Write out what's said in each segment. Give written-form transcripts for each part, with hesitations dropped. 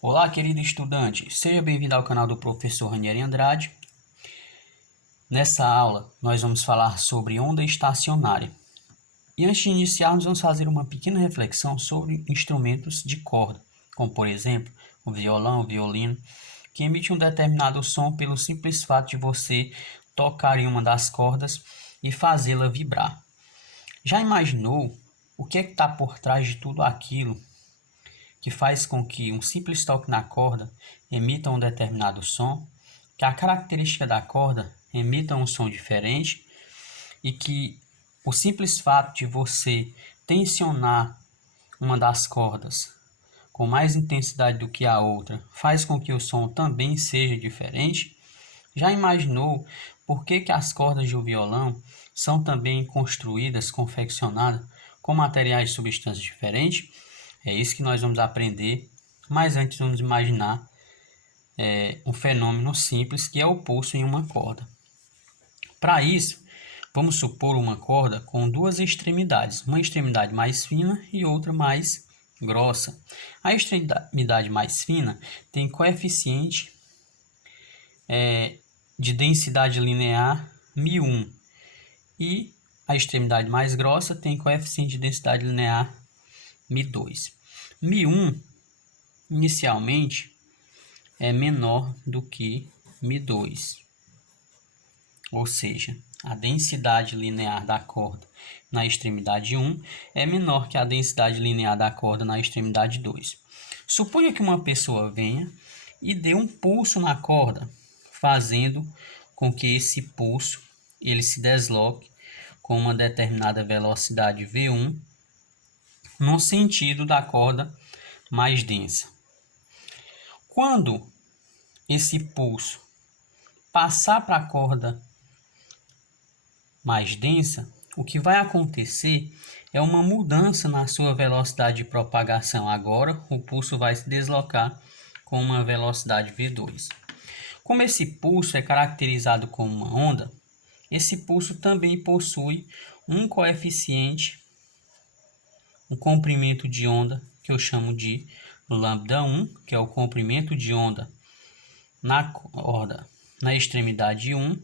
Olá, querido estudante, seja bem-vindo ao canal do professor Ranieri Andrade. Nessa aula, nós vamos falar sobre onda estacionária. E antes de iniciarmos, vamos fazer uma pequena reflexão sobre instrumentos de corda, como por exemplo, o violão, o violino, que emite um determinado som pelo simples fato de você tocar em uma das cordas e fazê-la vibrar. Já imaginou o que está por trás de tudo aquilo que faz com que um simples toque na corda emita um determinado som, que a característica da corda emita um som diferente e que o simples fato de você tensionar uma das cordas com mais intensidade do que a outra faz com que o som também seja diferente? Já imaginou por que as cordas de um violão são também construídas, confeccionadas com materiais e substâncias diferentes? É isso que nós vamos aprender, mas antes vamos imaginar um fenômeno simples que é o pulso em uma corda. Para isso, vamos supor uma corda com duas extremidades, uma extremidade mais fina e outra mais grossa. A extremidade mais fina tem coeficiente de densidade linear μ1 e a extremidade mais grossa tem coeficiente de densidade linear μ2. μ1 inicialmente é menor do que μ2, ou seja, a densidade linear da corda na extremidade 1 é menor que a densidade linear da corda na extremidade 2. Suponha que uma pessoa venha e dê um pulso na corda, fazendo com que esse pulso ele se desloque com uma determinada velocidade V1 no sentido da corda mais densa. Quando esse pulso passar para a corda mais densa, o que vai acontecer é uma mudança na sua velocidade de propagação. Agora, o pulso vai se deslocar com uma velocidade V2. Como esse pulso é caracterizado como uma onda, esse pulso também possui um coeficiente, um comprimento de onda, que eu chamo de λ1, que é o comprimento de onda na corda na extremidade 1,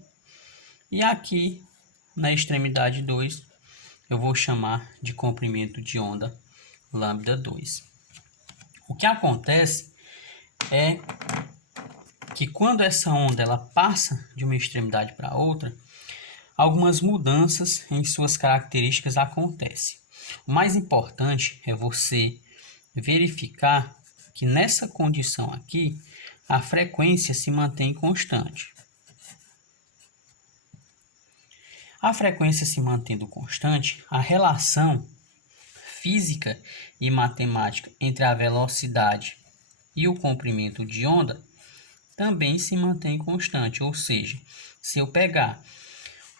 e aqui na extremidade 2 eu vou chamar de comprimento de onda λ2. O que acontece é que quando essa onda ela passa de uma extremidade para outra, algumas mudanças em suas características acontecem. O mais importante é você verificar que nessa condição aqui, a frequência se mantém constante. A frequência se mantendo constante, a relação física e matemática entre a velocidade e o comprimento de onda também se mantém constante. Ou seja, se eu pegar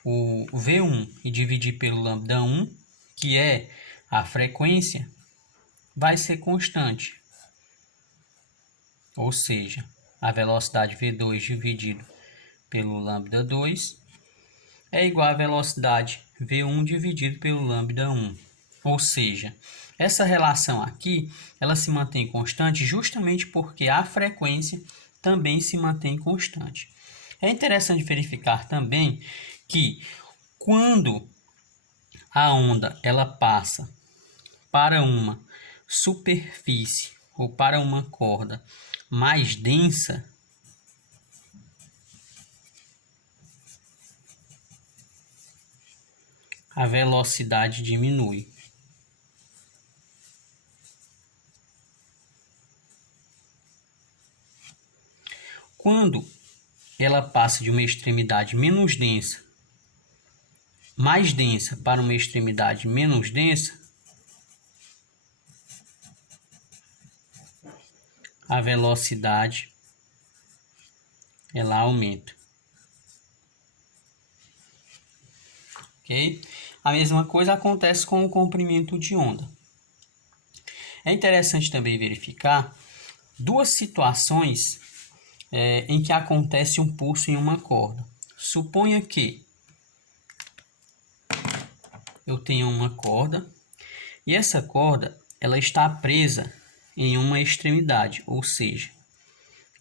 o V1 e dividir pelo λ1, que é a frequência, vai ser constante. Ou seja, a velocidade V2 dividido pelo λ2 é igual à velocidade V1 dividido pelo λ1. Ou seja, essa relação aqui, ela se mantém constante justamente porque a frequência também se mantém constante. É interessante verificar também que quando a onda ela passa para uma superfície ou para uma corda mais densa, a velocidade diminui. Quando ela passa de uma extremidade menos densa, mais densa, para uma extremidade menos densa, a velocidade ela aumenta. Ok? A mesma coisa acontece com o comprimento de onda. É interessante também verificar duas situações em que acontece um pulso em uma corda. Suponha que eu tenha uma corda e essa corda ela está presa em uma extremidade, ou seja,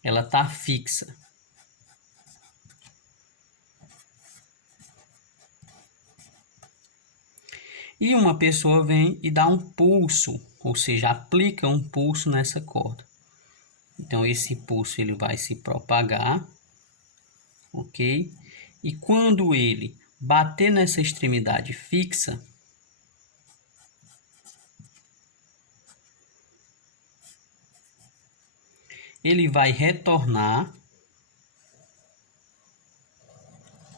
ela está fixa. E uma pessoa vem e dá um pulso, ou seja, aplica um pulso nessa corda. Então esse pulso ele vai se propagar, ok? E quando ele bater nessa extremidade fixa, ele vai retornar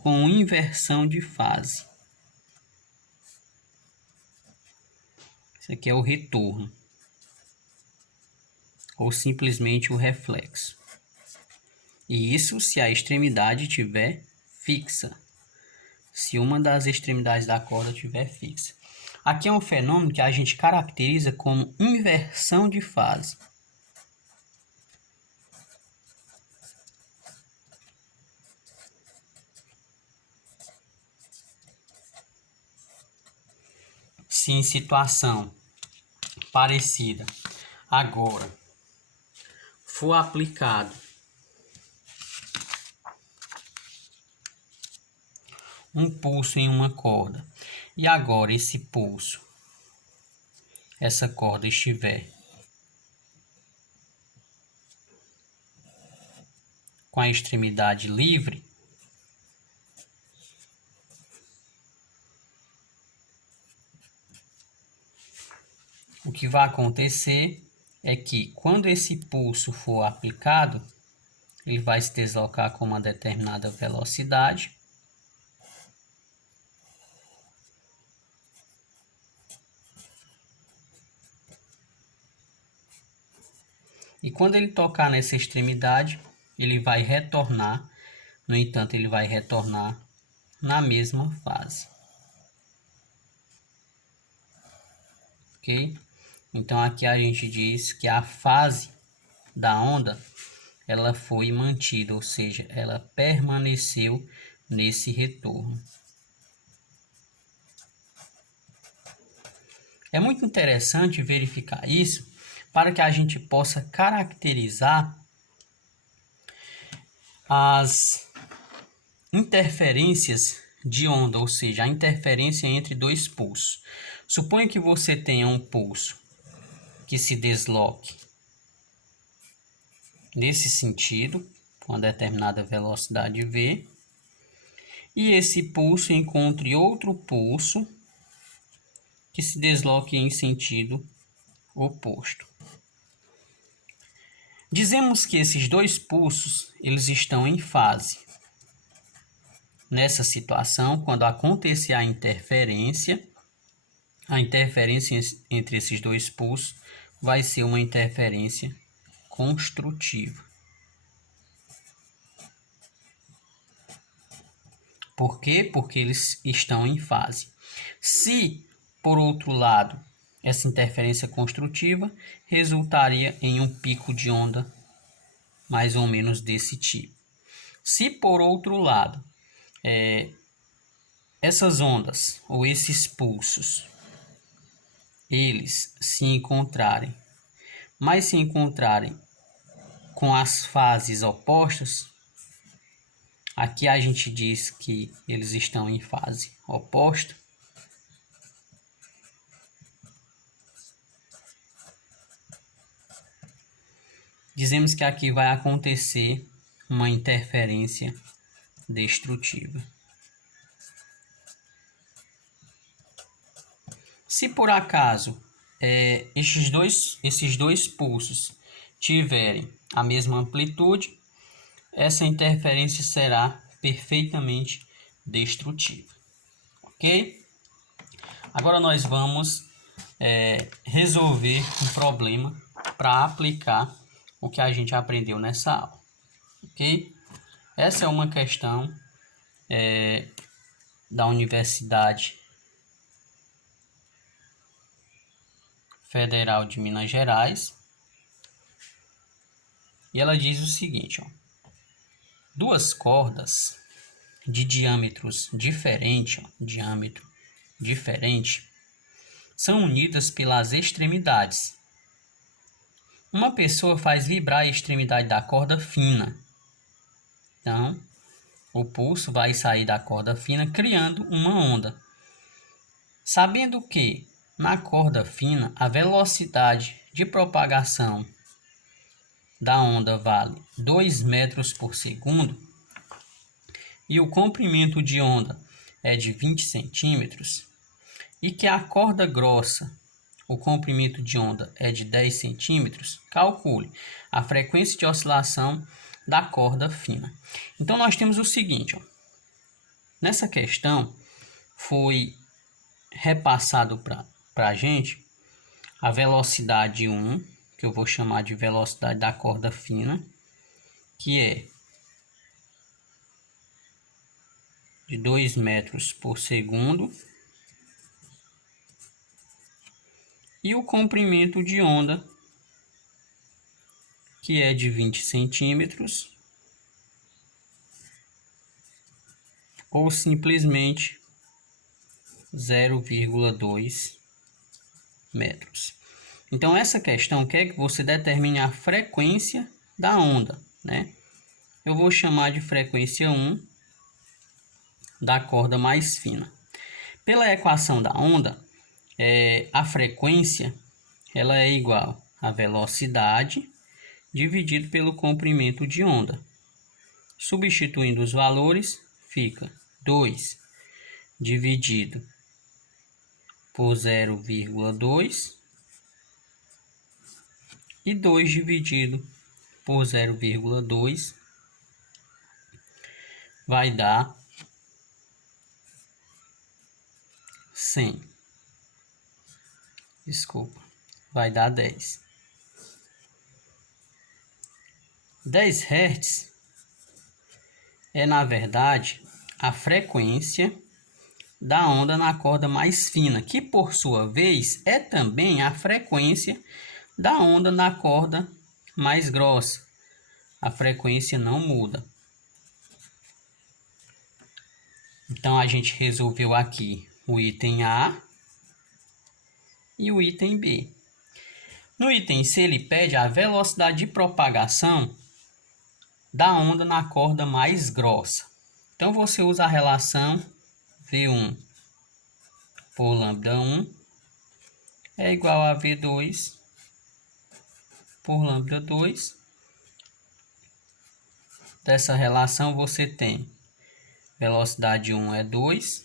com inversão de fase. Isso aqui é o retorno, ou simplesmente o reflexo. E isso se a extremidade estiver fixa. Se uma das extremidades da corda estiver fixa. Aqui é um fenômeno que a gente caracteriza como inversão de fase. Se em situação parecida agora for aplicado um pulso em uma corda e agora esse pulso, essa corda estiver com a extremidade livre, o que vai acontecer é que quando esse pulso for aplicado, ele vai se deslocar com uma determinada velocidade. E quando ele tocar nessa extremidade, ele vai retornar. No entanto, ele vai retornar na mesma fase. Ok? Então aqui a gente diz que a fase da onda ela foi mantida, ou seja, ela permaneceu nesse retorno. É muito interessante verificar isso para que a gente possa caracterizar as interferências de onda, ou seja, a interferência entre dois pulsos. Suponha que você tenha um pulso que se desloque nesse sentido, com uma determinada velocidade v, e esse pulso encontre outro pulso que se desloque em sentido oposto. Dizemos que esses dois pulsos eles estão em fase. Nessa situação, quando acontecer a interferência entre esses dois pulsos vai ser uma interferência construtiva. Por quê? Porque eles estão em fase. Se, por outro lado, essa interferência construtiva resultaria em um pico de onda mais ou menos desse tipo. Se, por outro lado, essas ondas ou esses pulsos, eles se encontrarem com as fases opostas, aqui a gente diz que eles estão em fase oposta. Dizemos que aqui vai acontecer uma interferência destrutiva. Se por acaso esses dois pulsos tiverem a mesma amplitude, essa interferência será perfeitamente destrutiva. Ok? Agora nós vamos resolver um problema para aplicar o que a gente aprendeu nessa aula. Ok? Essa é uma questão da Universidade Federal de Minas Gerais. E ela diz o seguinte, ó: duas cordas de diâmetro diferente, são unidas pelas extremidades. Uma pessoa faz vibrar a extremidade da corda fina. Então, o pulso vai sair da corda fina, criando uma onda. Sabendo que, na corda fina, a velocidade de propagação da onda vale 2 metros por segundo e o comprimento de onda é de 20 centímetros, e que a corda grossa, o comprimento de onda é de 10 centímetros, calcule a frequência de oscilação da corda fina. Então, nós temos o seguinte, ó. Nessa questão, foi repassado para a gente a velocidade 1, que eu vou chamar de velocidade da corda fina, que é de 2 metros por segundo, e o comprimento de onda, que é de 20 centímetros, ou simplesmente 0,2 metros. Então, essa questão quer que você determine a frequência da onda, né? Eu vou chamar de frequência 1 da corda mais fina. Pela equação da onda, a frequência ela é igual a velocidade dividido pelo comprimento de onda. Substituindo os valores, fica 2 dividido por 0,2 e 2 dividido por 0,2 vai dar 100. Desculpa, vai dar 10. 10 Hz é, na verdade, a frequência da onda na corda mais fina, que por sua vez é também a frequência da onda na corda mais grossa. A frequência não muda. Então, a gente resolveu aqui o item A e o item B. No item C, ele pede a velocidade de propagação da onda na corda mais grossa. Então, você usa a relação V1 por λ1 é igual a V2 por λ2. Dessa relação, você tem velocidade 1 é 2,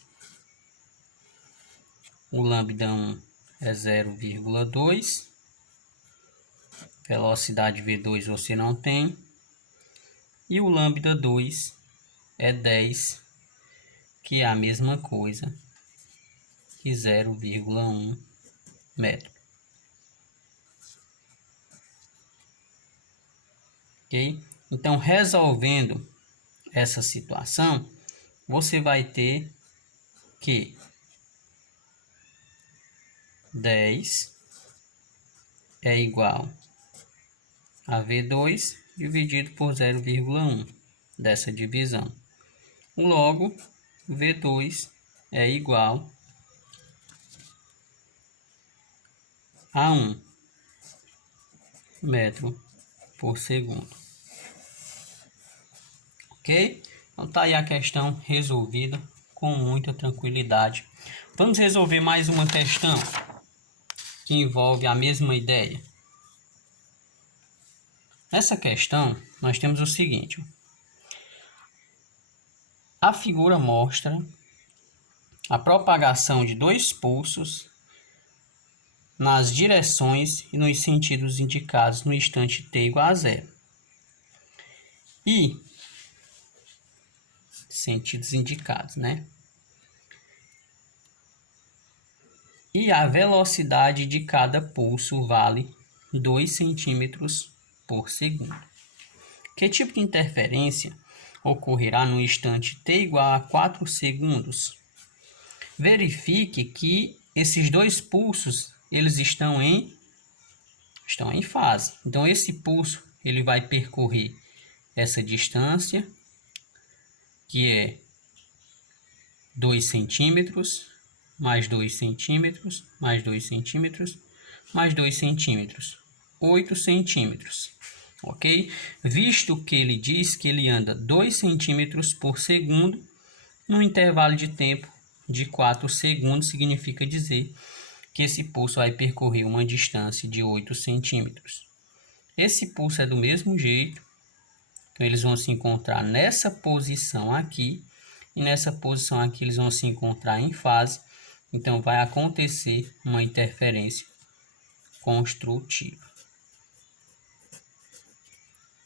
o λ1 é 0,2, velocidade V2 você não tem, e o λ2 é 10, que é a mesma coisa que 0,1 metro. Ok? Então, resolvendo essa situação, você vai ter que 10 é igual a V2 dividido por 0,1 dessa divisão. Logo, V2 é igual a 1 metro por segundo. Ok? Então tá aí a questão resolvida com muita tranquilidade. Vamos resolver mais uma questão que envolve a mesma ideia. Nessa questão, nós temos o seguinte. A figura mostra a propagação de dois pulsos nas direções e nos sentidos indicados no instante t igual a 0. E sentidos indicados, né? E a velocidade de cada pulso vale 2 centímetros por segundo. Que tipo de interferência ocorrerá no instante t igual a 4 segundos? Verifique que esses dois pulsos eles estão em fase. Então, esse pulso ele vai percorrer essa distância, que é 2 centímetros, mais 2 centímetros, mais 2 centímetros, mais 2 centímetros. 8 centímetros, ok? Visto que ele diz que ele anda 2 centímetros por segundo, no intervalo de tempo de 4 segundos, significa dizer que esse pulso vai percorrer uma distância de 8 centímetros. Esse pulso é do mesmo jeito, então eles vão se encontrar nessa posição aqui, e nessa posição aqui eles vão se encontrar em fase, então vai acontecer uma interferência construtiva.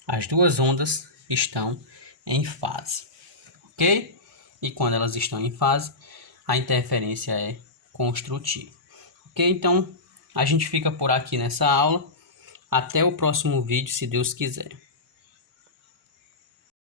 As duas ondas estão em fase, ok? E quando elas estão em fase, a interferência é construtiva, ok? Então, a gente fica por aqui nessa aula. Até o próximo vídeo, se Deus quiser.